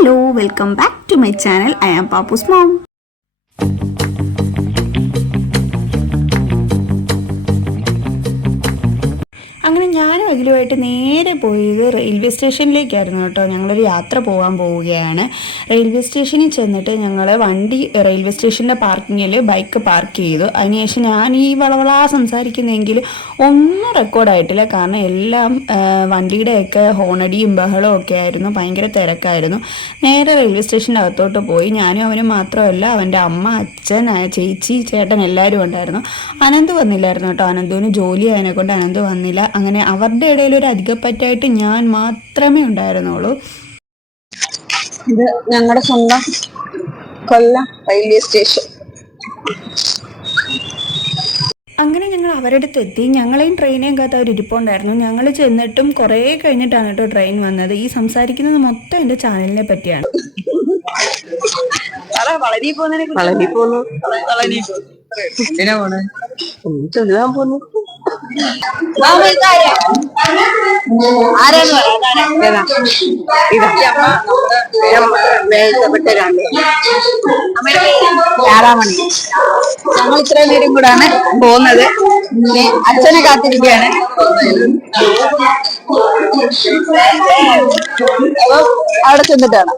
Hello, welcome back to my channel. I am Papu's mom. അങ്ങനെ ഞാനും അതിലുമായിട്ട് നേരെ പോയത് റെയിൽവേ സ്റ്റേഷനിലേക്കായിരുന്നു കേട്ടോ. ഞങ്ങളൊരു യാത്ര പോകാൻ പോവുകയാണ്. റെയിൽവേ സ്റ്റേഷനിൽ ചെന്നിട്ട് ഞങ്ങൾ വണ്ടി റെയിൽവേ സ്റ്റേഷൻ്റെ പാർക്കിങ്ങിൽ ബൈക്ക് പാർക്ക് ചെയ്തു. അതിനുശേഷം ഞാൻ ഈ വളവളാ സംസാരിക്കുന്നെങ്കിൽ ഒന്നും റെക്കോർഡായിട്ടില്ല. കാരണം എല്ലാം വണ്ടിയുടെയൊക്കെ ഹോണടിയും ബഹളവും ഒക്കെ ആയിരുന്നു. ഭയങ്കര തിരക്കായിരുന്നു. നേരെ റെയിൽവേ സ്റ്റേഷൻ്റെ അകത്തോട്ട് പോയി. ഞാനും അവനും മാത്രമല്ല, അവൻ്റെ അമ്മ, അച്ഛൻ, ചേച്ചി, ചേട്ടൻ എല്ലാവരും ഉണ്ടായിരുന്നു. അനന്ത് വന്നില്ലായിരുന്നു കേട്ടോ. അനന്തുവിന് ജോലി ആയതിനെ കൊണ്ട് അനന്ത് വന്നില്ല. അങ്ങനെ അവരുടെ ഇടയിൽ ഒരു അധികപ്പറ്റായിട്ട് ഞാൻ മാത്രമേ ഉണ്ടായിരുന്നുള്ളൂ. ഇത് ഞങ്ങളുടെ സ്വന്തം കൊല്ലം റെയിൽവേ സ്റ്റേഷൻ. അങ്ങനെ ഞങ്ങൾ അവരുടെ അടുത്ത് എത്തി. ഞങ്ങളെയും ട്രെയിനേയും കാത്ത് അവർ ഇരിപ്പുണ്ടായിരുന്നു. ഞങ്ങൾ ചെന്നിട്ടും കുറേ കഴിഞ്ഞിട്ടാണ് കേട്ടോ ട്രെയിൻ വന്നത്. ഈ സംസാരിക്കുന്നത് മൊത്തം എൻ്റെ ചാനലിനെ പറ്റിയാണ്. ഞങ്ങൾ ഇത്രയും നേരം കൂടാണ് പോകുന്നത്. അച്ഛനെ കാത്തിരിക്കുകയാണ്. അപ്പൊ അവിടെ ചെന്നിട്ടാണ്.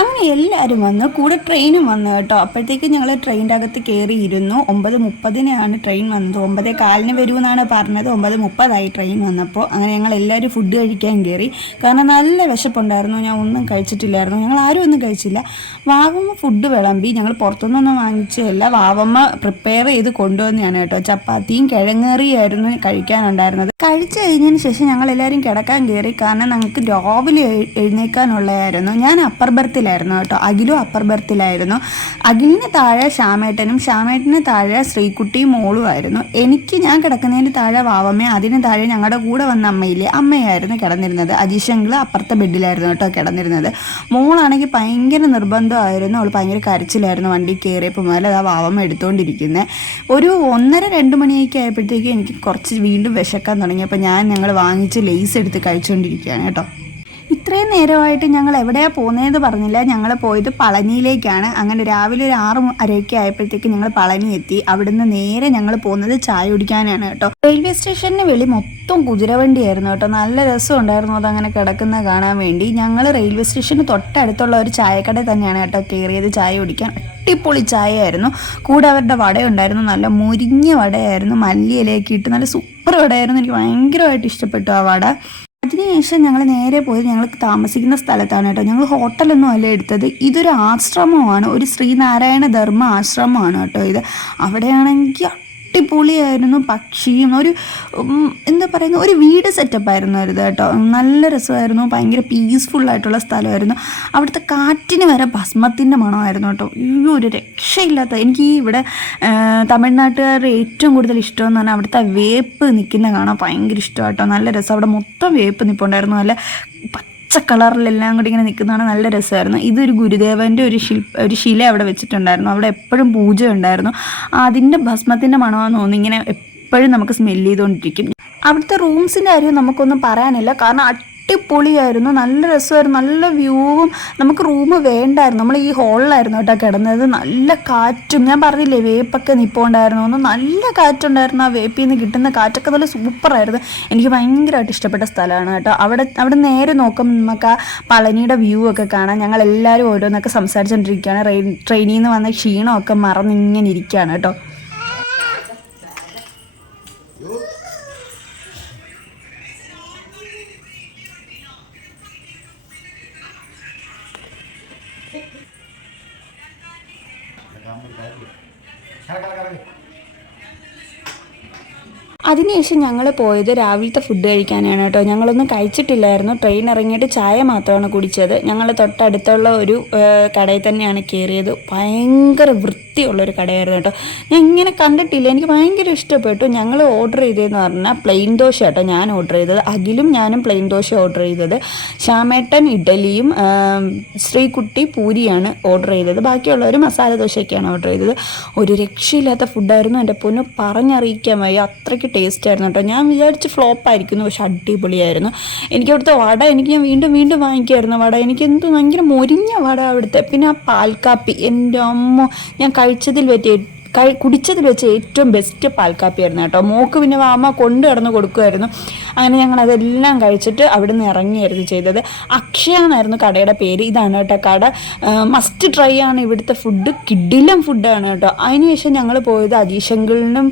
അങ്ങനെ എല്ലാവരും വന്നു, കൂടെ ട്രെയിനും വന്നു കേട്ടോ. അപ്പോഴത്തേക്ക് ഞങ്ങൾ ട്രെയിനിൻ്റെ അകത്ത് കയറിയിരുന്നു. 9:30 ട്രെയിൻ വന്നത്. 9:15 വരുമെന്നാണ് പറഞ്ഞത്. 9:30 ട്രെയിൻ വന്നപ്പോൾ. അങ്ങനെ ഞങ്ങൾ എല്ലാവരും ഫുഡ് കഴിക്കാൻ കയറി. കാരണം നല്ല വിശപ്പുണ്ടായിരുന്നു. ഞാൻ ഒന്നും കഴിച്ചിട്ടില്ലായിരുന്നു. ഞങ്ങൾ ആരും ഒന്നും കഴിച്ചില്ല. വാവമ്മ ഫുഡ് വിളമ്പി. ഞങ്ങൾ പുറത്തുനിന്നൊന്നും വാങ്ങിച്ചതല്ല, വാവമ്മ പ്രിപ്പയർ ചെയ്ത് കൊണ്ടുവന്നതാണ് കേട്ടോ. ചപ്പാത്തിയും കിഴങ്ങേറിയായിരുന്നു കഴിക്കാനുണ്ടായിരുന്നത്. കഴിച്ചു കഴിഞ്ഞതിന് ശേഷം ഞങ്ങൾ എല്ലാവരും കിടക്കാൻ കയറി. കാരണം ഞങ്ങൾക്ക് രാവിലെ എഴുന്നേക്കാനുള്ളതായിരുന്നു. ഞാൻ അപ്പർ ബർത്തിൽ കേട്ടോ. അഖിലും അപ്പർ ബർത്തിലായിരുന്നു. അഖിലിന് താഴെ ശ്യാമേട്ടനും ശ്യാമേട്ടന് താഴെ ശ്രീകുട്ടിയും മോളുമായിരുന്നു. ഞാൻ കിടക്കുന്നതിന് താഴെ വാവമ്മയും അതിന് താഴെ ഞങ്ങളുടെ കൂടെ വന്ന അമ്മയായിരുന്നു കിടന്നിരുന്നത്. അജീഷങ്കിൾ അപ്പുറത്തെ ബെഡിലായിരുന്നു കേട്ടോ കിടന്നിരുന്നത്. മോളാണെങ്കിൽ ഭയങ്കര നിർബന്ധമായിരുന്നു. അവൾ ഭയങ്കര കരച്ചിലായിരുന്നു. വണ്ടി കയറിയപ്പോൾ മുതൽ അതാ വാവമ്മ എടുത്തുകൊണ്ടിരിക്കുന്നത്. ഒരു 1:30-2 മണിയൊക്കെ ആയപ്പോഴത്തേക്ക് എനിക്ക് കുറച്ച് വീണ്ടും വിശക്കാൻ തുടങ്ങിയപ്പോൾ ഞങ്ങൾ വാങ്ങിച്ച് ലേസ് എടുത്ത് കഴിച്ചുകൊണ്ടിരിക്കുകയാണ് കേട്ടോ. ഇത്രയും നേരമായിട്ട് ഞങ്ങൾ എവിടെയാണ് പോകുന്നതെന്ന് പറഞ്ഞില്ല. ഞങ്ങൾ പോയത് പളനിയിലേക്കാണ്. അങ്ങനെ രാവിലെ ഒരു 6:30 ആയപ്പോഴത്തേക്ക് ഞങ്ങൾ പളനി എത്തി. അവിടുന്ന് നേരെ ഞങ്ങൾ പോകുന്നത് ചായ കുടിക്കാനാണ് കേട്ടോ. റെയിൽവേ സ്റ്റേഷന് വെളി മൊത്തം കുതിരവണ്ടിയായിരുന്നു കേട്ടോ. നല്ല രസമുണ്ടായിരുന്നു അതങ്ങനെ കിടക്കുന്ന കാണാൻ വേണ്ടി. ഞങ്ങൾ റെയിൽവേ സ്റ്റേഷന് തൊട്ടടുത്തുള്ള ഒരു ചായക്കട തന്നെയാണ് കേട്ടോ കയറിയത് ചായ കുടിക്കാൻ. അടിപൊളി ചായയായിരുന്നു. കൂടെ അവരുടെ വടയുണ്ടായിരുന്നു. നല്ല മുരിഞ്ഞ വടയായിരുന്നു. മല്ലിയിലേക്ക് ഇട്ട് നല്ല സൂപ്പർ വടയായിരുന്നു. എനിക്ക് ഭയങ്കരമായിട്ട് ഇഷ്ടപ്പെട്ടു ആ വട. അതിനുശേഷം ഞങ്ങൾ നേരെ പോയത് ഞങ്ങൾ താമസിക്കുന്ന സ്ഥലത്താണ് കേട്ടോ. ഞങ്ങൾ ഹോട്ടലൊന്നും അല്ല എടുത്തത്. ഇതൊരു ആശ്രമമാണ്, ഒരു ശ്രീനാരായണ ധർമ്മ ആശ്രമമാണ് കേട്ടോ ഇത്. അവിടെയാണെങ്കിൽ അടിപൊളിയായിരുന്നു. പക്ഷിയും ഒരു എന്താ പറയുക, ഒരു വീട് സെറ്റപ്പായിരുന്നു ഇത് കേട്ടോ. നല്ല രസമായിരുന്നു. ഭയങ്കര പീസ്ഫുള്ളായിട്ടുള്ള സ്ഥലമായിരുന്നു. അവിടുത്തെ കാറ്റിന് വരെ ഭസ്മത്തിൻ്റെ മണമായിരുന്നു കേട്ടോ. ഒരു രക്ഷയില്ലാത്ത. എനിക്ക് ഇവിടെ തമിഴ്നാട്ടുകാരുടെ ഏറ്റവും കൂടുതൽ ഇഷ്ടമെന്ന് പറഞ്ഞാൽ അവിടുത്തെ വേപ്പ് നിൽക്കുന്ന കാണാൻ ഭയങ്കര ഇഷ്ടമാണ് കേട്ടോ. നല്ല രസം. അവിടെ മൊത്തം വേപ്പ് നിൽപ്പുണ്ടായിരുന്നു. നല്ല പച്ച കളറിലെല്ലാം കൂടി ഇങ്ങനെ നിൽക്കുന്നതാണ്. നല്ല രസമായിരുന്നു. ഇതൊരു ഗുരുദേവൻ്റെ ഒരു ശില അവിടെ വെച്ചിട്ടുണ്ടായിരുന്നു. അവിടെ എപ്പോഴും പൂജ ഉണ്ടായിരുന്നു. അതിൻ്റെ ഭസ്മത്തിൻ്റെ മണമാണെന്ന് തോന്നുന്നു. ഇങ്ങനെ എപ്പോഴും നമുക്ക് സ്മെല്ല് ചെയ്തുകൊണ്ടിരിക്കും. അവിടുത്തെ റൂംസിൻ്റെ കാര്യം നമുക്കൊന്നും പറയാനില്ല. കാരണം അടിപൊളിയായിരുന്നു. നല്ല രസമായിരുന്നു. നല്ല വ്യൂവും. നമുക്ക് റൂം വേണ്ടായിരുന്നു. നമ്മൾ ഈ ഹോളിലായിരുന്നു കേട്ടോ കിടന്നത്. നല്ല കാറ്റും. ഞാൻ പറഞ്ഞില്ലേ വേപ്പൊക്കെ നിൽപ്പുണ്ടായിരുന്നു. നല്ല കാറ്റുണ്ടായിരുന്നു. ആ വേപ്പിൽ നിന്ന് കിട്ടുന്ന കാറ്റൊക്കെ നല്ല സൂപ്പറായിരുന്നു. എനിക്ക് ഭയങ്കരമായിട്ട് ഇഷ്ടപ്പെട്ട സ്ഥലമാണ് കേട്ടോ. അവിടെ നേരെ നോക്കുമ്പോൾ നമുക്ക് ആ പളനിയുടെ വ്യൂ ഒക്കെ കാണാം. ഞങ്ങൾ എല്ലാവരും ഓരോന്നൊക്കെ സംസാരിച്ചുകൊണ്ടിരിക്കുകയാണ്. ട്രെയിനിൽ നിന്ന് വന്ന ക്ഷീണമൊക്കെ മറന്നിങ്ങനെ ഇരിക്കുകയാണ് കേട്ടോ. അതിനുശേഷം ഞങ്ങൾ പോയത് രാവിലത്തെ ഫുഡ് കഴിക്കാനാണ് കേട്ടോ. ഞങ്ങളൊന്നും കഴിച്ചിട്ടില്ലായിരുന്നു. ട്രെയിൻ ഇറങ്ങിയിട്ട് ചായ മാത്രമാണ് കുടിച്ചത്. ഞങ്ങൾ തൊട്ടടുത്തുള്ള ഒരു കടയിൽ തന്നെയാണ് കയറിയത്. ഭയങ്കര വൃത്തിയുള്ളൊരു കടയായിരുന്നു കേട്ടോ. ഞാൻ ഇങ്ങനെ കണ്ടിട്ടില്ല. എനിക്ക് ഭയങ്കര ഇഷ്ടപ്പെട്ടു. ഞങ്ങൾ ഓർഡർ ചെയ്തതെന്ന് പറഞ്ഞാൽ പ്ലെയിൻ ദോശ കേട്ടോ ഞാൻ ഓർഡർ ചെയ്തത്. അഖിലും ഞാനും പ്ലെയിൻ ദോശ ഓർഡർ ചെയ്തത്. ശ്യാമേട്ടൻ ഇഡലിയും ശ്രീകുട്ടി പൂരിയാണ് ഓർഡർ ചെയ്തത്. ബാക്കിയുള്ളവർ മസാല ദോശയൊക്കെയാണ് ഓർഡർ ചെയ്തത്. ഒരു രക്ഷയില്ലാത്ത ഫുഡായിരുന്നു. എൻ്റെ പൊന്നു പറഞ്ഞറിയിക്കാൻ വയ്യ. അത്രയ്ക്ക് ടേസ്റ്റ് ആയിരുന്നു കേട്ടോ. ഞാൻ വിചാരിച്ച് ഫ്ലോപ്പ് ആയിരിക്കുന്നു, പക്ഷെ അടിപൊളിയായിരുന്നു. എനിക്ക് അവിടുത്തെ വട ഞാൻ വീണ്ടും വീണ്ടും വാങ്ങിക്കുമായിരുന്നു വട. എനിക്ക് എന്ത് ഭയങ്കര മൊരിഞ്ഞ വട അവിടുത്തെ. പിന്നെ ആ പാൽക്കാപ്പി, എൻ്റെ അമ്മ, ഞാൻ കുടിച്ചതിൽ വെച്ച് ഏറ്റവും ബെസ്റ്റ് പാൽക്കാപ്പിയായിരുന്നു കേട്ടോ. മോക്ക് പിന്നെ അമ്മ കൊണ്ടു കിടന്ന് കൊടുക്കുമായിരുന്നു. അങ്ങനെ ഞങ്ങൾ അതെല്ലാം കഴിച്ചിട്ട് അവിടെ നിന്ന് ഇറങ്ങിയായിരുന്നു ചെയ്തത്. അക്ഷയ എന്നായിരുന്നു കടയുടെ പേര്. ഇതാണ് കേട്ടോ കട. മസ്റ്റ് ട്രൈ ആണ് ഇവിടുത്തെ ഫുഡ്. കിടിലം ഫുഡാണ് കേട്ടോ. അതിനുശേഷം ഞങ്ങൾ പോയത് അജീഷങ്കിളിനും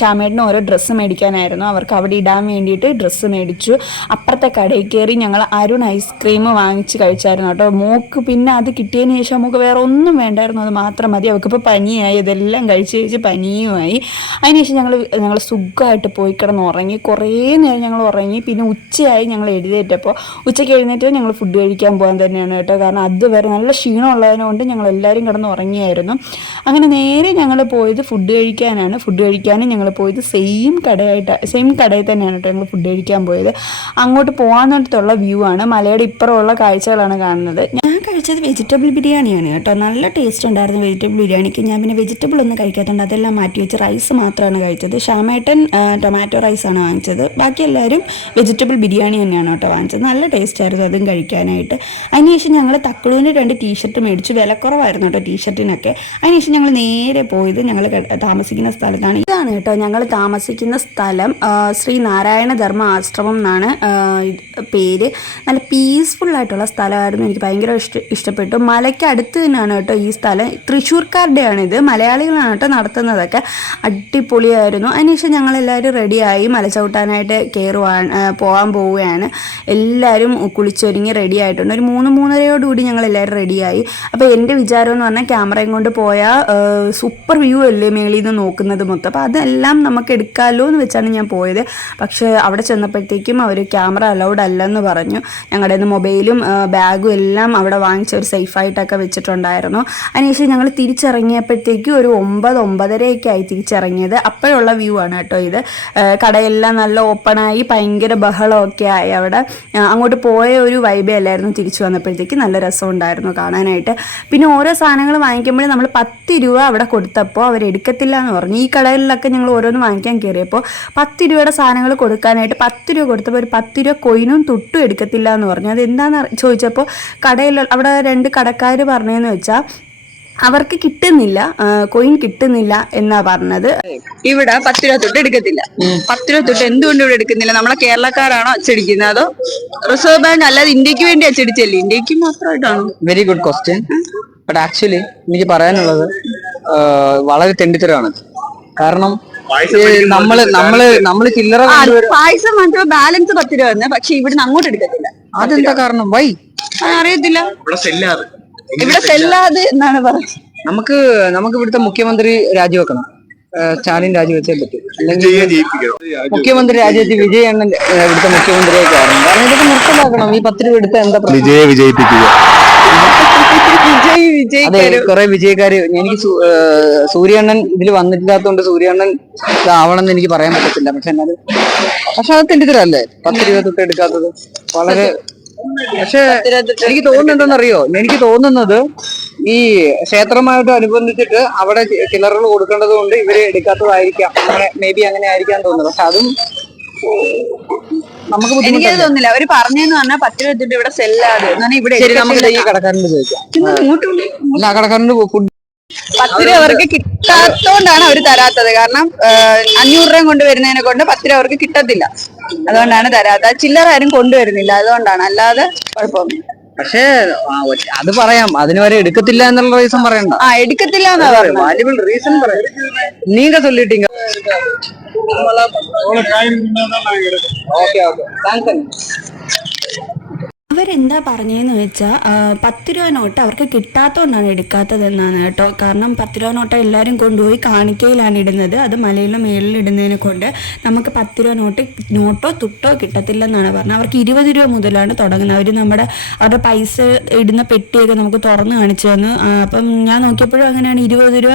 ശ്യാമേട്ടനും ഓരോ ഡ്രസ്സ് മേടിക്കാനായിരുന്നു. അവർക്ക് അവിടെ ഇടാൻ വേണ്ടിയിട്ട് ഡ്രസ്സ് മേടിച്ചു. അപ്പുറത്തെ കടയിൽ കയറി ഞങ്ങൾ അരുൺ ഐസ്ക്രീം വാങ്ങിച്ച് കഴിച്ചായിരുന്നു കേട്ടോ. മോക്ക് പിന്നെ അത് കിട്ടിയതിന് ശേഷം നമുക്ക് വേറെ ഒന്നും വേണ്ടായിരുന്നു, അത് മാത്രം മതി. അവൾക്കിപ്പോൾ പനിയായി, ഇതെല്ലാം കഴിച്ച് പനിയുമായി. അതിനുശേഷം ഞങ്ങൾ സുഖമായിട്ട് പോയി കിടന്ന് ഉറങ്ങി. കുറേ നേരം ഞങ്ങൾ ഉറങ്ങി. പിന്നെ ഉച്ചയായി ഞങ്ങൾ എഴുന്നേറ്റപ്പോൾ. ഉച്ചയ്ക്ക് എഴുന്നേറ്റ് ഞങ്ങൾ ഫുഡ് കഴിക്കാൻ പോകാൻ തന്നെയാണ് കേട്ടോ. കാരണം അതുവരെ നല്ല ക്ഷീണമുള്ളതിനുകൊണ്ട് ഞങ്ങൾ എല്ലാവരും കിടന്ന് ഉറങ്ങിയായിരുന്നു. അങ്ങനെ നേരെ ഞങ്ങൾ പോയത് ഫുഡ് കഴിക്കാനാണ്. ഫുഡ് കഴിക്കാനും ഞങ്ങൾ പോയത് സെയിം കടയിൽ തന്നെയാണ് കേട്ടോ ഞങ്ങൾ ഫുഡ് കഴിക്കാൻ പോയത്. അങ്ങോട്ട് പോകാന്നിടത്തുള്ള വ്യൂ ആണ്. മലയുടെ ഇപ്പുറമുള്ള കാഴ്ചകളാണ് കാണുന്നത്. ഞാൻ കഴിച്ചത് വെജിറ്റബിൾ ബിരിയാണിയാണ് കേട്ടോ. നല്ല ടേസ്റ്റ് ഉണ്ടായിരുന്നു വെജിറ്റബിൾ ബിരിയാണിക്ക്. ഞാൻ പിന്നെ വെജിറ്റബിൾ ഒന്നും കഴിക്കാത്തതുകൊണ്ട് അതെല്ലാം മാറ്റി വെച്ച് റൈസ് മാത്രമാണ് കഴിച്ചത്. ശ്യാമേട്ടൻ ടൊമാറ്റോ റൈസാണ് വാങ്ങിച്ചത്. ബാക്കി എല്ലാവരും വെജിറ്റബിൾ ബിരിയാണി തന്നെയാണ് കേട്ടോ വാങ്ങിച്ചത്. നല്ല ടേസ്റ്റ് ആയിരുന്നു അതും കഴിക്കാനായിട്ട്. അതിനുശേഷം ഞങ്ങൾ തക്കളുവിന് 2 ടീഷർട്ട് മേടിച്ചു. വിലക്കുറവായിരുന്നു കേട്ടോ ടീഷർട്ടിനൊക്കെ. അതിനുശേഷം ഞങ്ങൾ നേരെ പോയത് ഞങ്ങൾ താമസിക്കുന്ന സ്ഥലത്താണ്. ഇതാണ് കേട്ടോ ഞങ്ങൾ താമസിക്കുന്ന സ്ഥലം. ശ്രീ നാരായണ ധർമ്മ ആശ്രമം എന്നാണ് പേര്. നല്ല പീസ്ഫുൾ ആയിട്ടുള്ള സ്ഥലമായിരുന്നു. എനിക്ക് ഭയങ്കര ഇഷ്ടപ്പെട്ടു. മലയ്ക്ക് അടുത്ത് തന്നെയാണ് കേട്ടോ ഈ സ്ഥലം. തൃശ്ശൂർക്കാരുടെയാണിത്. മലയാളികളാണ് കേട്ടോ നടത്തുന്നതൊക്കെ. അടിപൊളിയായിരുന്നു. അതിനുശേഷം ഞങ്ങളെല്ലാവരും റെഡിയായി മല ചവിട്ടാനായിട്ട് പോകാൻ പോവുകയാണ്. എല്ലാവരും കുളിച്ചൊരുങ്ങി റെഡി ആയിട്ടുണ്ട്. ഒരു 3-3:30യോടുകൂടി ഞങ്ങൾ എല്ലാവരും റെഡിയായി. അപ്പോൾ എൻ്റെ വിചാരം എന്ന് പറഞ്ഞാൽ ക്യാമറയും കൊണ്ട് പോയാൽ സൂപ്പർ വ്യൂ അല്ലേ മേളിൽ നിന്ന് നോക്കുന്നത് മൊത്തം. അപ്പോൾ അതെല്ലാം നമുക്ക് എടുക്കാമല്ലോ എന്ന് വെച്ചാണ് ഞാൻ പോയത്. പക്ഷേ അവിടെ ചെന്നപ്പോഴത്തേക്കും അവർ ക്യാമറ അലൗഡ് അല്ലെന്ന് പറഞ്ഞു. ഞങ്ങളുടെ നിന്ന് മൊബൈലും ബാഗും എല്ലാം അവിടെ വാങ്ങിച്ച് ഒരു സേഫായിട്ടൊക്കെ വെച്ചിട്ടുണ്ടായിരുന്നു. അതിനുശേഷം ഞങ്ങൾ തിരിച്ചിറങ്ങിയപ്പോഴത്തേക്കും ഒരു 9-9:30 ആയി തിരിച്ചിറങ്ങിയത്. അപ്പോഴുള്ള വ്യൂ ആണ് കേട്ടോ ഇത്. കടയെല്ലാം നല്ല ഓപ്പണായി, ഭയങ്കര ബഹളമൊക്കെ ആയി അവിടെ. അങ്ങോട്ട് പോയ ഒരു വൈബേ അല്ലായിരുന്നു. തിരിച്ചു വന്നപ്പോഴത്തേക്ക് നല്ല രസമുണ്ടായിരുന്നു കാണാനായിട്ട്. പിന്നെ ഓരോ സാധനങ്ങൾ വാങ്ങിക്കുമ്പോഴും നമ്മൾ 10 രൂപ അവിടെ കൊടുത്തപ്പോൾ അവരെടുക്കത്തില്ല എന്ന് പറഞ്ഞു. ഈ കടകളിലൊക്കെ ഞങ്ങൾ ഓരോന്ന് വാങ്ങിക്കാൻ കയറിയപ്പോൾ 10 രൂപയുടെ സാധനങ്ങൾ കൊടുക്കാനായിട്ട് 10 രൂപ കൊടുത്തപ്പോൾ ഒരു 10 രൂപ കൊയിനും തുട്ടും എടുക്കത്തില്ല എന്ന് പറഞ്ഞു. അതെന്താണെന്ന് ചോദിച്ചപ്പോൾ കടയിൽ അവിടെ 2 കടക്കാർ പറഞ്ഞതെന്ന് വെച്ചാൽ അവർക്ക് കിട്ടുന്നില്ല, കോയിൻ കിട്ടുന്നില്ല എന്നാ പറഞ്ഞത്. ഇവിടെ 10 രൂപ തൊട്ട് എടുക്കത്തില്ല. 10 രൂപ തൊട്ട് എന്തുകൊണ്ട് ഇവിടെ എടുക്കുന്നില്ല? നമ്മളെ കേരളക്കാരാണോ അച്ചടിക്കുന്നത്, അതോ റിസർവ് ബാങ്ക് അല്ലാതെ ഇന്ത്യക്ക് വേണ്ടി അച്ചടിച്ചല്ലേ? ഇന്ത്യക്ക് മാത്രമായിട്ടാണോ? Very good question. But actually എനിക്ക് പറയാനുള്ളത് വളരെ തെണ്ടിത്തരമാണ്. കാരണം നമ്മള് ചില്ലറ പായസം മാത്രമേ ബാലൻസ് 10 രൂപ തന്നെ, പക്ഷെ ഇവിടുന്ന് അങ്ങോട്ട് എടുക്കത്തില്ല. അതെന്താ കാരണം? വൈ അറിയത്തില്ല. ഇവിടെ സെല്ലാതെ എന്നാണ് പറയുന്നത്. നമുക്ക് ഇവിടുത്തെ മുഖ്യമന്ത്രി രാജിവെക്കണം. സ്റ്റാലിൻ രാജിവെച്ചേ പറ്റും. അല്ലെങ്കിൽ മുഖ്യമന്ത്രി രാജിവെച്ച് വിജയ് അണ്ണൻ ഇവിടുത്തെ മുഖ്യമന്ത്രിയെ കാരണം ഇതൊക്കെ നിർത്തലാക്കണം. ഈ 10 രൂപ എടുത്ത എന്താ വിജയിപ്പിക്കുക. അതെ, കുറെ വിജയക്കാര്. എനിക്ക് സൂര്യണ്ണൻ ഇതിൽ വന്നിട്ടില്ലാത്തതുകൊണ്ട് സൂര്യണ്ണൻ ഇതാവണമെന്ന് എനിക്ക് പറയാൻ പറ്റത്തില്ല. പക്ഷെ അത് തെണ്ടിത്തരല്ലേ 10 രൂപ തൊട്ട് എടുക്കാത്തത്? വളരെ. പക്ഷെ എനിക്ക് തോന്നുന്നത് എന്താണെന്നറിയോ? എനിക്ക് തോന്നുന്നത് ഈ ക്ഷേത്രമായിട്ട് അനുബന്ധിച്ചിട്ട് അവിടെ ചിലറുകൾ കൊടുക്കേണ്ടത് കൊണ്ട് ഇവര് എടുക്കാത്തതായിരിക്കാം. അങ്ങനെ മേ ബി അങ്ങനെ ആയിരിക്കാൻ തോന്നുന്നത്. പക്ഷെ അതും നമുക്ക് എനിക്ക് തോന്നുന്നില്ല. അവര് പറഞ്ഞെന്ന് പറഞ്ഞാൽ 10 രൂപ തൊട്ട് ഇവിടെ സെല്ലാതെ ഇവിടെ. ശരി, നമുക്ക് ഈ കടക്കാരനോട് ചോദിക്കാം. കടക്കാരന്റെ ഫുഡ് 10 രൂപ അവർക്ക് കിട്ടാത്തോണ്ടാണ് അവര് തരാത്തത്. കാരണം 500 രൂപ കൊണ്ടുവരുന്നതിനെ കൊണ്ട് 10 രൂപ അവർക്ക് കിട്ടത്തില്ല. അതുകൊണ്ടാണ് തരാത്തത്. ചില്ലറ ആരും കൊണ്ടുവരുന്നില്ല, അതുകൊണ്ടാണ്. അല്ലാതെ കുഴപ്പമൊന്നുമില്ല. പക്ഷേ അത് പറയാം, അതിന് വരെ എടുക്കത്തില്ല എന്നുള്ള റീസൺ പറയണ്ട. എടുക്കത്തില്ല എന്നാ പറയുന്നത്. വാല്യുബിൾ റീസൺ പറയാം. നീങ്ക ചൊല്ലിട്ടീങ്ക. Okay okay, thanks. അവരെന്താ പറഞ്ഞതെന്ന് വെച്ചാൽ 10 രൂപ നോട്ട് അവർക്ക് കിട്ടാത്തതുകൊണ്ടാണ് എടുക്കാത്തതെന്നാണ് കേട്ടോ. കാരണം 10 രൂപ നോട്ട് എല്ലാവരും കൊണ്ടുപോയി കാണിക്കയിലാണ് ഇടുന്നത്. അത് മലയുടെ മേളിൽ ഇടുന്നതിനെ കൊണ്ട് നമുക്ക് 10 രൂപ നോട്ടോ തുട്ടോ കിട്ടത്തില്ലെന്നാണ് പറഞ്ഞത്. അവർക്ക് 20 രൂപ മുതലാണ് തുടങ്ങുന്നത്. അവരുടെ പൈസ ഇടുന്ന പെട്ടിയൊക്കെ നമുക്ക് തുറന്ന് കാണിച്ചു തന്നു. അപ്പം ഞാൻ നോക്കിയപ്പോഴും അങ്ങനെയാണ്. 20 രൂപ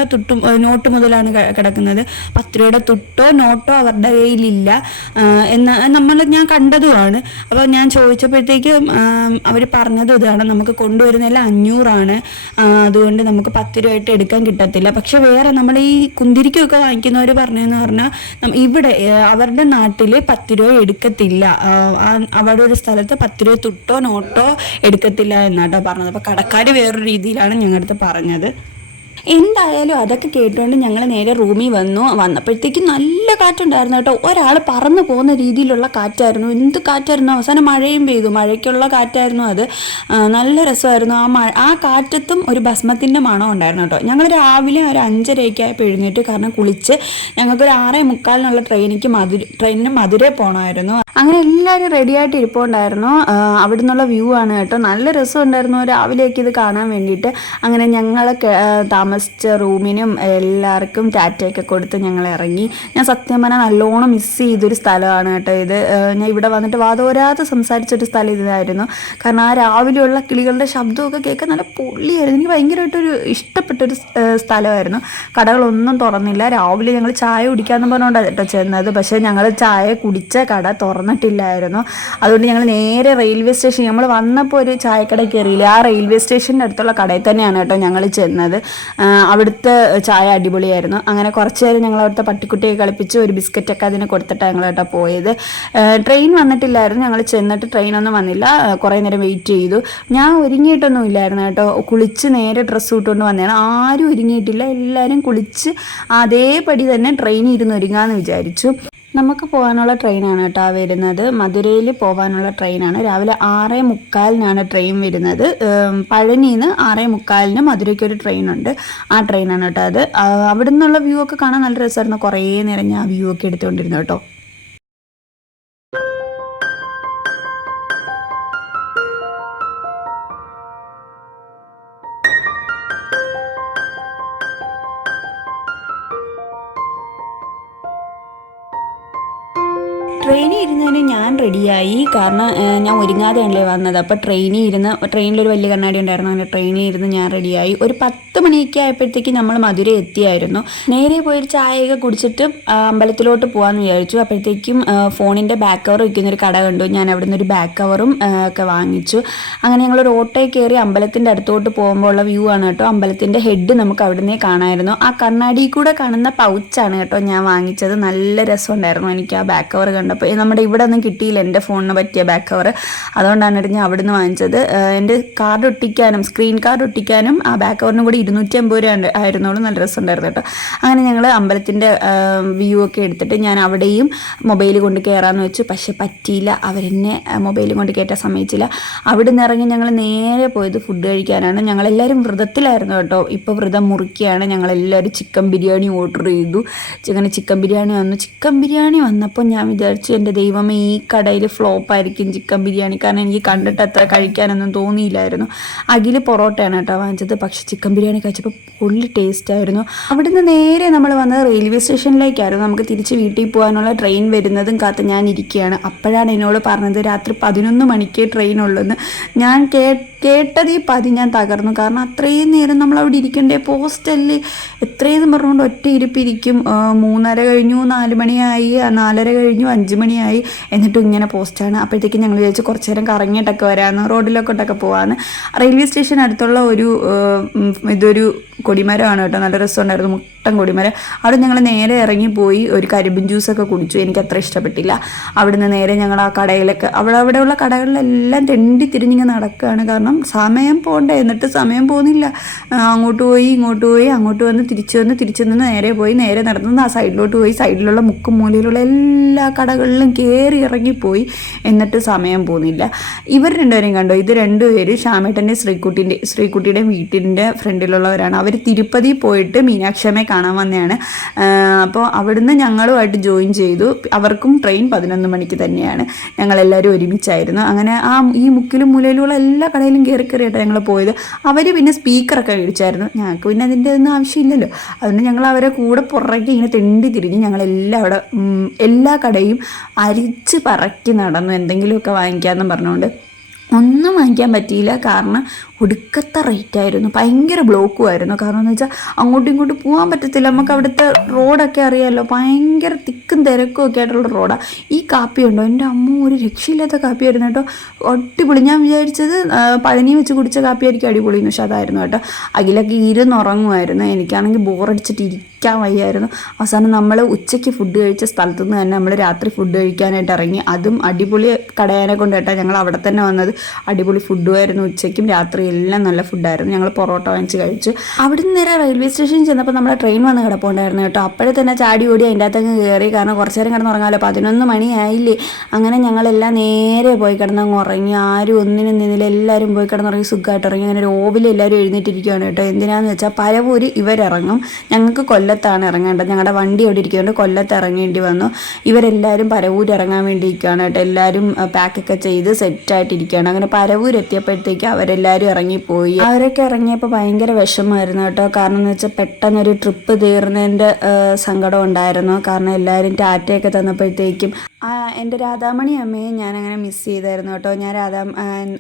നോട്ട് മുതലാണ് കിടക്കുന്നത്. 10 രൂപയുടെ തുട്ടോ നോട്ടോ അവരുടെ കയ്യിലില്ല എന്ന് ഞാൻ കണ്ടതുമാണ്. അപ്പോൾ ഞാൻ ചോദിച്ചപ്പോഴത്തേക്കും അവർ പറഞ്ഞത് ഇതാണ്, നമുക്ക് കൊണ്ടുവരുന്നതെല്ലാം 500 അതുകൊണ്ട് നമുക്ക് 10 രൂപയായിട്ട് എടുക്കാൻ കിട്ടത്തില്ല. പക്ഷെ വേറെ നമ്മുടെ ഈ കുന്തിരിക്കൊക്കെ വാങ്ങിക്കുന്നവർ പറഞ്ഞതെന്ന് പറഞ്ഞാൽ ഇവിടെ അവരുടെ നാട്ടിൽ 10 രൂപ എടുക്കത്തില്ല, അവിടെ ഒരു സ്ഥലത്ത് 10 രൂപ തുട്ടോ നോട്ടോ എടുക്കത്തില്ല എന്നാട്ടോ പറഞ്ഞത്. അപ്പോൾ കടക്കാർ വേറൊരു രീതിയിലാണ് ഞങ്ങളുടെ അടുത്ത് പറഞ്ഞത്. എന്തായാലും അതൊക്കെ കേട്ടുകൊണ്ട് ഞങ്ങൾ നേരെ റൂമിൽ വന്നപ്പോഴത്തേക്കും നല്ല കാറ്റുണ്ടായിരുന്നു കേട്ടോ. ഒരാൾ പറന്നു പോകുന്ന രീതിയിലുള്ള കാറ്റായിരുന്നു, എന്ത് കാറ്റായിരുന്നു. അവസാനം മഴയും പെയ്തു, മഴയ്ക്കുള്ള കാറ്റായിരുന്നു അത്. നല്ല രസമായിരുന്നു. ആ കാറ്റത്തും ഒരു ഭസ്മത്തിൻ്റെ മണം ഉണ്ടായിരുന്നു കേട്ടോ. ഞങ്ങൾ രാവിലെ ഒരു 5:30 ആയപ്പോൾ എഴുന്നേറ്റ്, കാരണം കുളിച്ച് ഞങ്ങൾക്കൊരു 6:45 ട്രെയിനിന് മധുരയിൽ പോകണമായിരുന്നു. അങ്ങനെ എല്ലാവരും റെഡിയായിട്ട് ഇരിപ്പുണ്ടായിരുന്നു. അവിടെ നിന്നുള്ള വ്യൂ ആണ് കേട്ടോ, നല്ല രസമുണ്ടായിരുന്നു രാവിലെയൊക്കെ ഇത് കാണാൻ വേണ്ടിയിട്ട്. അങ്ങനെ ഞങ്ങൾ താമസിച്ച റൂമിനും എല്ലാവർക്കും ടാറ്റയൊക്കെ കൊടുത്ത് ഞങ്ങൾ ഇറങ്ങി. ഞാൻ സത്യം പറഞ്ഞാൽ നല്ലോണം മിസ് ചെയ്തൊരു സ്ഥലമാണ് കേട്ടോ ഇത്. ഞാൻ ഇവിടെ വന്നിട്ട് വാതോരാതെ സംസാരിച്ചൊരു സ്ഥലം ഇതായിരുന്നു. കാരണം ആ രാവിലെയുള്ള കിളികളുടെ ശബ്ദമൊക്കെ കേൾക്കാൻ നല്ല പൊള്ളിയായിരുന്നു. എനിക്ക് ഭയങ്കരമായിട്ടൊരു ഇഷ്ടപ്പെട്ടൊരു സ്ഥലമായിരുന്നു. കടകളൊന്നും തുറന്നില്ല. രാവിലെ ഞങ്ങൾ ചായ കുടിക്കാമെന്ന് പറഞ്ഞുകൊണ്ടാണ് കേട്ടോ ചെന്നത്. പക്ഷേ ഞങ്ങൾ ചായ കുടിച്ച കട തുറന്നിട്ടില്ലായിരുന്നു. അതുകൊണ്ട് ഞങ്ങൾ നേരെ റെയിൽവേ സ്റ്റേഷൻ, നമ്മൾ വന്നപ്പോൾ ഒരു ചായക്കട കയറിയില്ല, ആ റെയിൽവേ സ്റ്റേഷൻ്റെ അടുത്തുള്ള കടയിൽ തന്നെയാണ് കേട്ടോ ഞങ്ങൾ ചെന്നത്. അവിടുത്തെ ചായ അടിപൊളിയായിരുന്നു. അങ്ങനെ കുറച്ച് നേരം ഞങ്ങൾ അവിടുത്തെ പട്ടിക്കുട്ടിയെ കളിപ്പിച്ച് ഒരു ബിസ്ക്കറ്റൊക്കെ അതിന് കൊടുത്തിട്ടാണ് ഞങ്ങൾ കേട്ടോ പോയത്. ട്രെയിൻ വന്നിട്ടില്ലായിരുന്നു, ഞങ്ങൾ ചെന്നിട്ട് ട്രെയിനൊന്നും വന്നില്ല. കുറേ നേരം വെയിറ്റ് ചെയ്തു. ഞാൻ ഒരുങ്ങിയിട്ടൊന്നും ഇല്ലായിരുന്നു കേട്ടോ, കുളിച്ച് നേരെ ഡ്രസ്സ് ഇട്ടുകൊണ്ട് വന്നതാണ്. ആരും ഒരുങ്ങിയിട്ടില്ല, എല്ലാവരും കുളിച്ച് അതേപടി തന്നെ ട്രെയിനിൽ ഇരുന്ന് ഒരുങ്ങാമെന്ന് വിചാരിച്ചു. നമുക്ക് പോകാനുള്ള ട്രെയിനാണ് കേട്ടോ വരുന്നത്, മധുരയിൽ പോകാനുള്ള ട്രെയിനാണ്. രാവിലെ 6:45 ട്രെയിൻ വരുന്നത്. പഴനിയിൽ നിന്ന് 6:45 മധുരയ്ക്കൊരു ട്രെയിനുണ്ട്, ആ ട്രെയിനാണ് കേട്ടോ അത്. അവിടെ നിന്നുള്ള വ്യൂ ഒക്കെ കാണാൻ നല്ല രസമായിരുന്നു. കുറേ നേരം ഞാൻ വ്യൂ ഒക്കെ എടുത്തുകൊണ്ടിരുന്നു കേട്ടോ. ട്രെയിനിൽ ഇരുന്നതിന് ഞാൻ റെഡിയായി, കാരണം ഞാൻ ഒരുങ്ങാതെയല്ലേ വന്നത്. അപ്പോൾ ട്രെയിനിലൊരു വലിയ കണ്ണാടി ഉണ്ടായിരുന്നു. അങ്ങനെ ട്രെയിനിൽ ഇരുന്ന് ഞാൻ റെഡിയായി. ഒരു 10 മണിയൊക്കെ ആയപ്പോഴത്തേക്ക് നമ്മൾ മധുര എത്തിയായിരുന്നു. നേരെ പോയൊരു ചായയൊക്കെ കുടിച്ചിട്ട് അമ്പലത്തിലോട്ട് പോകാമെന്ന് വിചാരിച്ചു. അപ്പോഴത്തേക്കും ഫോണിൻ്റെ ബാക്ക് കവർ വയ്ക്കുന്നൊരു കട കണ്ടു. ഞാൻ അവിടെ നിന്നൊരു ബാക്ക് കവറും ഒക്കെ വാങ്ങിച്ചു. അങ്ങനെ ഞങ്ങളൊരു ഓട്ടോയിൽ കയറി അമ്പലത്തിൻ്റെ അടുത്തോട്ട് പോകുമ്പോൾ ഉള്ള വ്യൂ ആണ് കേട്ടോ. അമ്പലത്തിൻ്റെ ഹെഡ് നമുക്ക് അവിടെ നിന്നേ കാണാമായിരുന്നു. ആ കണ്ണാടി കൂടെ കാണുന്ന പൗച്ചാണ് കേട്ടോ ഞാൻ വാങ്ങിച്ചത്. നല്ല രസമുണ്ടായിരുന്നു എനിക്ക് ആ ബാക്ക് കവർ കണ്ടപ്പോൾ. നമ്മുടെ ഇവിടെ ഒന്നും കിട്ടിയില്ല എൻ്റെ ഫോണിന് പറ്റിയ ബാക്ക് കവർ, അതുകൊണ്ടാണ് ഞാൻ അവിടെ നിന്ന് വാങ്ങിച്ചത്. എൻ്റെ കാർഡ് ഒട്ടിക്കാനും സ്ക്രീൻ കാർഡ് ഒട്ടിക്കാനും ആ ബാക്ക് കവറിനും കൂടി 250 രൂപ ആയിരുന്നോളൂ. നല്ല രസമുണ്ടായിരുന്നു കേട്ടോ. അങ്ങനെ ഞങ്ങൾ അമ്പലത്തിൻ്റെ വ്യൂ ഒക്കെ എടുത്തിട്ട് ഞാൻ അവിടെയും മൊബൈൽ കൊണ്ട് കയറാമെന്ന് വെച്ചു. പക്ഷെ പറ്റിയില്ല, അവരെന്നെ മൊബൈൽ കൊണ്ട് കയറ്റാൻ സമ്മതിച്ചില്ല. അവിടെ നിന്ന് ഇറങ്ങി ഞങ്ങൾ നേരെ പോയത് ഫുഡ് കഴിക്കാനാണ്. ഞങ്ങളെല്ലാവരും വ്രതത്തിലായിരുന്നു കേട്ടോ. ഇപ്പോൾ വ്രതം മുറിക്കുകയാണ്. ഞങ്ങളെല്ലാവരും ചിക്കൻ ബിരിയാണി ഓർഡർ ചെയ്തു. അങ്ങനെ ചിക്കൻ ബിരിയാണി വന്നു. ചിക്കൻ ബിരിയാണി വന്നപ്പോൾ ഞാൻ വിചാരിച്ചു, എൻ്റെ ദൈവമേ ഈ കടയിൽ ഫ്ലോപ്പായിരിക്കും ചിക്കൻ ബിരിയാണി, കാരണം എനിക്ക് കണ്ടിട്ട് അത്ര കഴിക്കാനൊന്നും തോന്നിയില്ലായിരുന്നു. അഖില് പൊറോട്ടയാണ് കേട്ടോ വാങ്ങിച്ചത്. പക്ഷെ ചിക്കൻ ബിരിയാണി കഴിച്ചപ്പോൾ ഫുള്ള് ടേസ്റ്റ് ആയിരുന്നു. അവിടുന്ന് നേരെ നമ്മൾ വന്നത് റെയിൽവേ സ്റ്റേഷനിലേക്കായിരുന്നു. നമുക്ക് തിരിച്ച് വീട്ടിൽ പോകാനുള്ള ട്രെയിൻ വരുന്നതും കാത്ത് ഞാൻ ഇരിക്കുകയാണ്. അപ്പോഴാണ് എന്നോട് പറഞ്ഞത് രാത്രി 11 മണിക്ക് ട്രെയിൻ ഉള്ളൂന്ന്. ഞാൻ കേട്ടത് ഈ പതി ഞാൻ തകർന്നു. കാരണം അത്രയും നേരം നമ്മൾ അവിടെ ഇരിക്കണ്ടേ, പോസ്റ്റല്ലേ എത്രയെന്ന് പറഞ്ഞുകൊണ്ട് ഒറ്റ ഇരിപ്പിരിക്കും. 3:30 കഴിഞ്ഞു, 4 മണിയായി, 4:30 കഴിഞ്ഞു, 5 മണിയായി, എന്നിട്ടും ഇങ്ങനെ പോസ്റ്റാണ്. അപ്പോഴത്തേക്കും ഞങ്ങൾ വിചാരിച്ചു കുറച്ച് നേരം കറങ്ങിയിട്ടൊക്കെ വരാമെന്ന്, റോഡിലൊക്കെ പോകാമെന്ന്. റെയിൽവേ സ്റ്റേഷൻ അടുത്തുള്ള ഇതൊരു കൊടിമരമാണ് കേട്ടോ. നല്ല രസമുണ്ടായിരുന്നു, മുട്ടൻ കൊടിമരം. അവിടെ ഞങ്ങൾ നേരെ ഇറങ്ങിപ്പോയി ഒരു കരിമ്പിൻ ജ്യൂസൊക്കെ കുടിച്ചു. എനിക്ക് അത്ര ഇഷ്ടപ്പെട്ടില്ല. അവിടുന്ന് നേരെ ഞങ്ങൾ ആ കടയിലൊക്കെ അവിടെയുള്ള കടകളിലെല്ലാം തെണ്ടി തിരിഞ്ഞിങ്ങനെ നടക്കുകയാണ്. കാരണം സമയം പോകണ്ടേ, എന്നിട്ട് സമയം പോകുന്നില്ല. അങ്ങോട്ട് പോയി ഇങ്ങോട്ട് പോയി, അങ്ങോട്ട് വന്ന് തിരിച്ചു നിന്ന് നേരെ പോയി, നേരെ നടന്ന് ആ സൈഡിലോട്ട് പോയി, സൈഡിലുള്ള മുക്കും മൂലയിലുള്ള എല്ലാ കടകളിലും കയറി ഇറങ്ങിപ്പോയി, എന്നിട്ട് സമയം പോകുന്നില്ല. ഇവർ രണ്ടുപേരെയും കണ്ടോ, ഇത് രണ്ടുപേരും ശ്യാമേട്ടൻ്റെ ശ്രീകുട്ടിയുടെയും വീട്ടിൻ്റെ ഫ്രണ്ടിലുള്ളവരാണ്. അവർ തിരുപ്പതി പോയിട്ട് മീനാക്ഷമ്മയെ കാണാൻ വന്നതാണ്. അപ്പോൾ അവിടുന്ന് ഞങ്ങളുമായിട്ട് ജോയിൻ ചെയ്തു. അവർക്കും ട്രെയിൻ 11 മണിക്ക് തന്നെയാണ്. ഞങ്ങളെല്ലാവരും ഒരുമിച്ചായിരുന്നു. അങ്ങനെ ഈ മുക്കിലും മൂലയിലുള്ള എല്ലാ കടയിലും കയറിയായിട്ടാണ് ഞങ്ങൾ പോയത്. അവർ പിന്നെ സ്പീക്കറൊക്കെ മേടിച്ചായിരുന്നു. ഞങ്ങൾക്ക് പിന്നെ അതിൻ്റെ ഒന്നും ആവശ്യമില്ലല്ലോ. അതുകൊണ്ട് ഞങ്ങൾ അവരെ കൂടെ പുറകെ ഇങ്ങനെ തെണ്ടി തിരിഞ്ഞ് ഞങ്ങളെല്ലാം അവിടെ എല്ലാ കടയും അരിച്ച് പറക്കി നടന്നു, എന്തെങ്കിലുമൊക്കെ വാങ്ങിക്കാമെന്ന് പറഞ്ഞുകൊണ്ട്. ഒന്നും വാങ്ങിക്കാൻ പറ്റിയില്ല, കാരണം ഒടുക്കത്തെ റേറ്റ് ആയിരുന്നു, ഭയങ്കര ബ്ലോക്കുമായിരുന്നു. കാരണം എന്ന് വെച്ചാൽ അങ്ങോട്ടും ഇങ്ങോട്ടും പോകാൻ പറ്റത്തില്ല. നമുക്ക് അവിടുത്തെ റോഡൊക്കെ അറിയാമല്ലോ, ഭയങ്കര തിക്കും തിരക്കും ഒക്കെ ആയിട്ടുള്ള റോഡാണ്. ഈ കാപ്പി ഉണ്ടോ എൻ്റെ അമ്മ, ഒരു രക്ഷയില്ലാത്ത കാപ്പിയായിരുന്നു കേട്ടോ, അടിപൊളി. ഞാൻ വിചാരിച്ചത് പഴനി വെച്ച് കുടിച്ച കാപ്പിയായിരിക്കും അടിപൊളി, പക്ഷെ അതായിരുന്നു കേട്ടോ. അഖിലൊക്കെ ഇരുന്നുറങ്ങുമായിരുന്നു, എനിക്കാണെങ്കിൽ ബോറടിച്ചിട്ട് ഇരിക്കാൻ വയ്യായിരുന്നു. അവസാനം നമ്മൾ ഉച്ചയ്ക്ക് ഫുഡ് കഴിച്ച സ്ഥലത്തു നിന്ന് തന്നെ നമ്മൾ രാത്രി ഫുഡ് കഴിക്കാനായിട്ട് ഇറങ്ങി. അതും അടിപൊളി കടയാനെ കൊണ്ട് കേട്ടോ ഞങ്ങൾ അവിടെ തന്നെ വന്നത്. അടിപൊളി ഫുഡുമായിരുന്നു, ഉച്ചയ്ക്കും രാത്രി എല്ലാം നല്ല ഫുഡായിരുന്നു. ഞങ്ങൾ പൊറോട്ട വാങ്ങിച്ച് കഴിച്ചു. അവിടെ നിന്ന് നേരെ റെയിൽവേ സ്റ്റേഷനിൽ ചെന്നപ്പോൾ നമ്മുടെ ട്രെയിൻ വന്ന് കിടപ്പുണ്ടായിരുന്നു കേട്ടോ. അപ്പോഴേ തന്നെ ചാടി ഓടി അതിൻ്റെ അകത്തങ്ങ് കയറി, കാരണം കുറച്ച് നേരം കിടന്നുറങ്ങാമല്ലോ, 11 മണിയായില്ലേ. അങ്ങനെ ഞങ്ങളെല്ലാം നേരെ പോയി കിടന്നങ്ങ് ഉറങ്ങി. ആരും ഒന്നിനും നിന്നില്ല, എല്ലാവരും പോയി കിടന്നുറങ്ങി സുഖമായിട്ട് ഉറങ്ങി. അങ്ങനെ രാവിലെ എല്ലാവരും എഴുന്നേറ്റിരിക്കുകയാണ് കേട്ടോ. എന്തിനാന്ന് വെച്ചാൽ പരവൂര് ഇവരിറങ്ങും, ഞങ്ങൾക്ക് കൊല്ലത്താണ് ഇറങ്ങേണ്ടത്. ഞങ്ങളുടെ വണ്ടി അവിടെ ഇരിക്കുന്നുണ്ട്, കൊല്ലത്ത് ഇറങ്ങേണ്ടി വന്നു. ഇവരെല്ലാവരും പരവൂര് ഇറങ്ങാൻ വേണ്ടി ഇരിക്കുകയാണ് കേട്ടോ. എല്ലാവരും പാക്കൊക്കെ ചെയ്ത് സെറ്റായിട്ടിരിക്കുകയാണ്. അങ്ങനെ പരവൂര് എത്തിയപ്പോഴത്തേക്ക് അവരെല്ലാവരും ഇറങ്ങിപ്പോയി. അവരൊക്കെ ഇറങ്ങിയപ്പോൾ ഭയങ്കര വിഷമമായിരുന്നു കേട്ടോ. കാരണം എന്ന് വെച്ചാൽ പെട്ടെന്നൊരു ട്രിപ്പ് തീർന്നതിൻ്റെ സങ്കടം ഉണ്ടായിരുന്നു. കാരണം എല്ലാവരും ടാറ്റയൊക്കെ തന്നപ്പോഴത്തേക്കും എൻ്റെ രാധാമണി അമ്മയെ ഞാനങ്ങനെ മിസ് ചെയ്തായിരുന്നു കേട്ടോ. ഞാൻ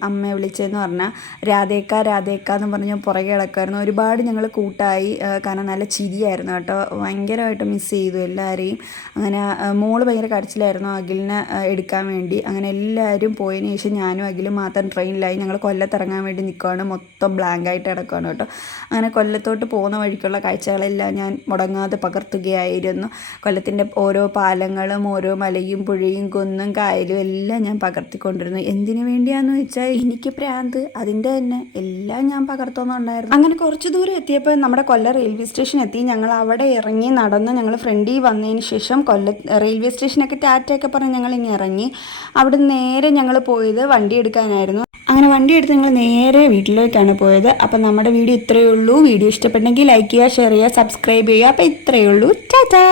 അമ്മയെ വിളിച്ചതെന്ന് പറഞ്ഞാൽ രാധേക്ക എന്ന് പറഞ്ഞ് പുറകെ കിടക്കുമായിരുന്നു. ഒരുപാട് ഞങ്ങൾ കൂട്ടായി, കാരണം നല്ല ചിരിയായിരുന്നു കേട്ടോ. ഭയങ്കരമായിട്ട് മിസ് ചെയ്തു എല്ലാവരെയും. അങ്ങനെ മോള് ഭയങ്കര കരച്ചിലായിരുന്നു അഖിലിനെ എടുക്കാൻ വേണ്ടി. അങ്ങനെ എല്ലാവരും പോയതിന് ശേഷം ഞാനും അഖിലും മാത്രം ട്രെയിനിലായി. ഞങ്ങൾ കൊല്ലത്ത് ഇറങ്ങാൻ വേണ്ടി നിൽക്കുകയാണ്, മൊത്തം ബ്ലാങ്കായിട്ട് കിടക്കുകയാണ് കേട്ടോ. അങ്ങനെ കൊല്ലത്തോട്ട് പോകുന്ന വഴിക്കുള്ള കാഴ്ചകളെല്ലാം ഞാൻ മുടങ്ങാതെ പകർത്തുകയായിരുന്നു. കൊല്ലത്തിൻ്റെ ഓരോ പാലങ്ങളും ഓരോ മലയും പുഴയും കുന്നും കായലും എല്ലാം ഞാൻ പകർത്തിക്കൊണ്ടിരുന്നു. എന്തിനു വേണ്ടിയാന്ന് വെച്ചാൽ എനിക്ക് പ്രാന്ത്, അതിൻ്റെ തന്നെ എല്ലാം ഞാൻ പകർത്തുന്നുണ്ടായിരുന്നു. അങ്ങനെ കുറച്ച് ദൂരം എത്തിയപ്പോൾ നമ്മുടെ കൊല്ലം റെയിൽവേ സ്റ്റേഷൻ എത്തി. ഞങ്ങൾ അവിടെ ഇറങ്ങി നടന്ന് ഞങ്ങൾ ഫ്രണ്ടിൽ വന്നതിന് ശേഷം റെയിൽവേ സ്റ്റേഷനൊക്കെ ടാറ്റയൊക്കെ പറഞ്ഞ് ഞങ്ങൾ ഇങ്ങനെ ഇറങ്ങി. അവിടെ നേരെ ഞങ്ങൾ പോയത് വണ്ടി എടുക്കാനായിരുന്നു. അങ്ങനെ വണ്ടി എടുത്ത് ഞങ്ങൾ നേരെ വീട്ടിലേക്കാണ് പോയത്. അപ്പം നമ്മുടെ വീഡിയോ ഇത്രയേ ഉള്ളൂ. വീഡിയോ ഇഷ്ടപ്പെട്ടെങ്കിൽ ലൈക്ക് ചെയ്യുക, ഷെയർ ചെയ്യുക, സബ്സ്ക്രൈബ് ചെയ്യുക. അപ്പം ഇത്രയേ ഉള്ളൂ. ടാറ്റാ.